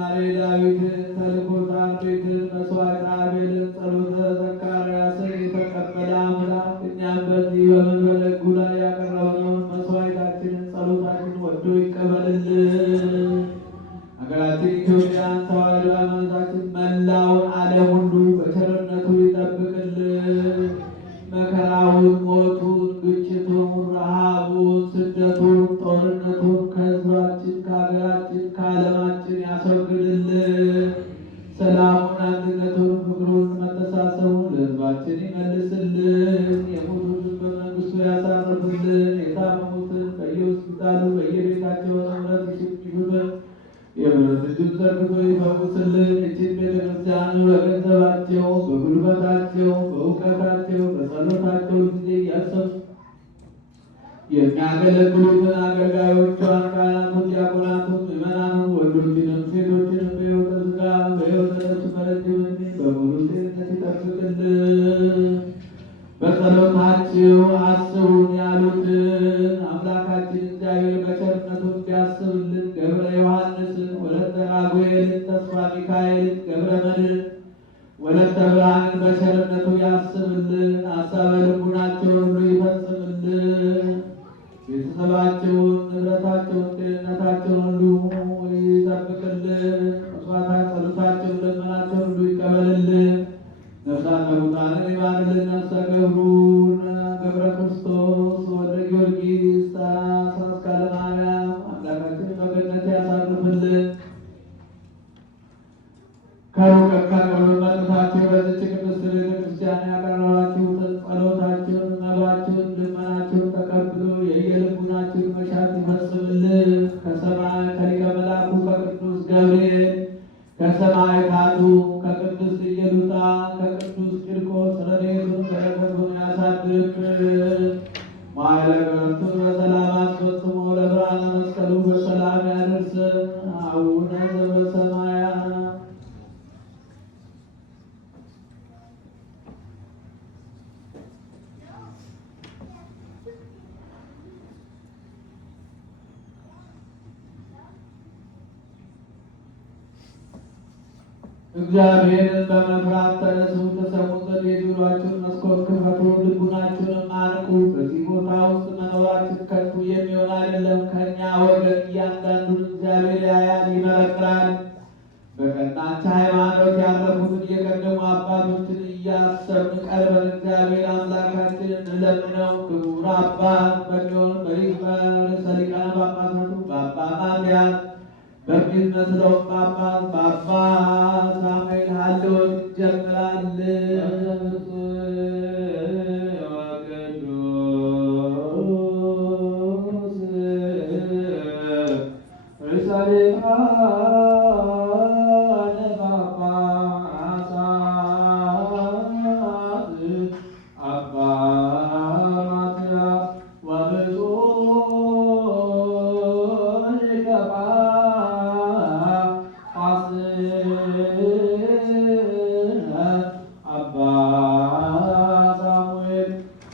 ዝማሬ ዳዊትን ተልኮተ አርድእትን መስዋዕተ አቤልን ጸሎተ ዘካርያስን የተቀበለ አምላክ እኛም በዚህ በመንበረ ሕጉ ላይ ያቀረብነውን መስዋዕታችንን ጸሎታችንን ወዶ ይቀበልልን። ሀገራችን ኢትዮጵያን ተዋሕዶ ሃይማኖታችን መላውን ዓለም ሁሉ በቸርነቱ ይጠብቅልን። መከራውን፣ ሞቱን፣ ግጭቱን፣ ረሃቡን፣ ስደቱን፣ ጦርነቱን ከሕዝባችን ከሀገራችን ከዓለማችን ያስወግድልን። ሰላሙን፣ አንድነቱን፣ ፍቅሩን፣ መተሳሰቡን ለሕዝባችን ይመልስልን። የሞቱትን በመንግስቱ ያሳርፍልን። የታመሙትን በየሆስፒታሉ በየቤታቸው እምረት ይሽፍን። የእምነት እጁን ዘርግቶ ይፈውስልን። ይህችን ቤተክርስቲያን በገንዘባቸው በጉልበታቸው በእውቀታቸው በጸሎታቸው ጊዜ እያሰቡ የሚያገለግሉትን አገልጋዮቿን ካህናቱን፣ ዲያቆናቱን፣ ምዕመናኑን ወንዶችንም ሴቶችንም በሕይወተ ሥጋ በሕይወተ ነፍስ በረጅም ዕድሜ በሙሉ ጤንነት ይጠብቅልን። በጸሎታችሁ አስቡን ያሉትን አምላካችን እግዚአብሔር በቸርነቱ እንዲያስብልን ገብረ ዮሐንስን፣ ወለተ ራጉኤልን፣ ተስፋ ሚካኤልን፣ ገብረ መድኅን፣ ወለተ ብርሃንን በቸርነቱ ያስብልን። ሀሳበ ልቡናቸውን ሁሉ ይፈጽምልን። ቤተሰባቸውን፣ ንብረታቸውን፣ ጤንነታቸውን ሁሉ ይጠብቅልን። መስዋዕታት ጸሎታቸውን፣ ልመናቸውን ሁሉ ይቀበልልን። ነፍሳተ ሙታንን ይማርልን። ነፍሰ ገብሩን ገብረ ክርስቶስ ወልደ ጊዮርጊስ አስካለ ማርያም አምላካችን በገነት ያሳርፍልን። ከሩቅ ከቅርብ መጥታችሁ በዚች ቅድስት ቤተክርስቲያን ያቀረባችሁትን ጸሎታችሁን፣ መባችሁን፣ ልመናችሁን ተቀብሎ የየልቡናችሁን መሻት ይፈጽምልን። ከሰማይ ከሊቀ መላኩ ከቅዱስ ገብርኤል ከሰማዕታቱ ከቅዱስ ኢየሉጣ ከቅዱስ ቂርቆስ ረድኤቱን በረከቱን ያሳድርብን። መዋዕለ ዕረፍቱን በሰላም አስፈጽሞ ለብርሃነ መስቀሉ በሰላም ያደርሰን። አቡነ ዘበሰማያት እግዚአብሔርን በመፍራት ተነሱ፣ ተሰሙ ዘንድ የጆሮአችሁን መስኮት ክፈቱ፣ ልቡናችሁንም አንቁ። በዚህ ቦታ ውስጥ መኖራችን ከንቱ የሚሆን አይደለም። ከእኛ ወገን እያንዳንዱን እግዚአብሔር ያያል፣ ይመረምራል። በቀናች ሃይማኖት ያረፉትን የቀደሙ አባቶችን እያሰብን ቀርበን እግዚአብሔር አምላካችንን እንለምነው። ክቡር አባት በሚሆን ርዕሰ ሊቃነ ጳጳሳቱ በአባ ማትያስ በሚመስለው ጳጳስ በአባ ሳሙኤል ሀለወት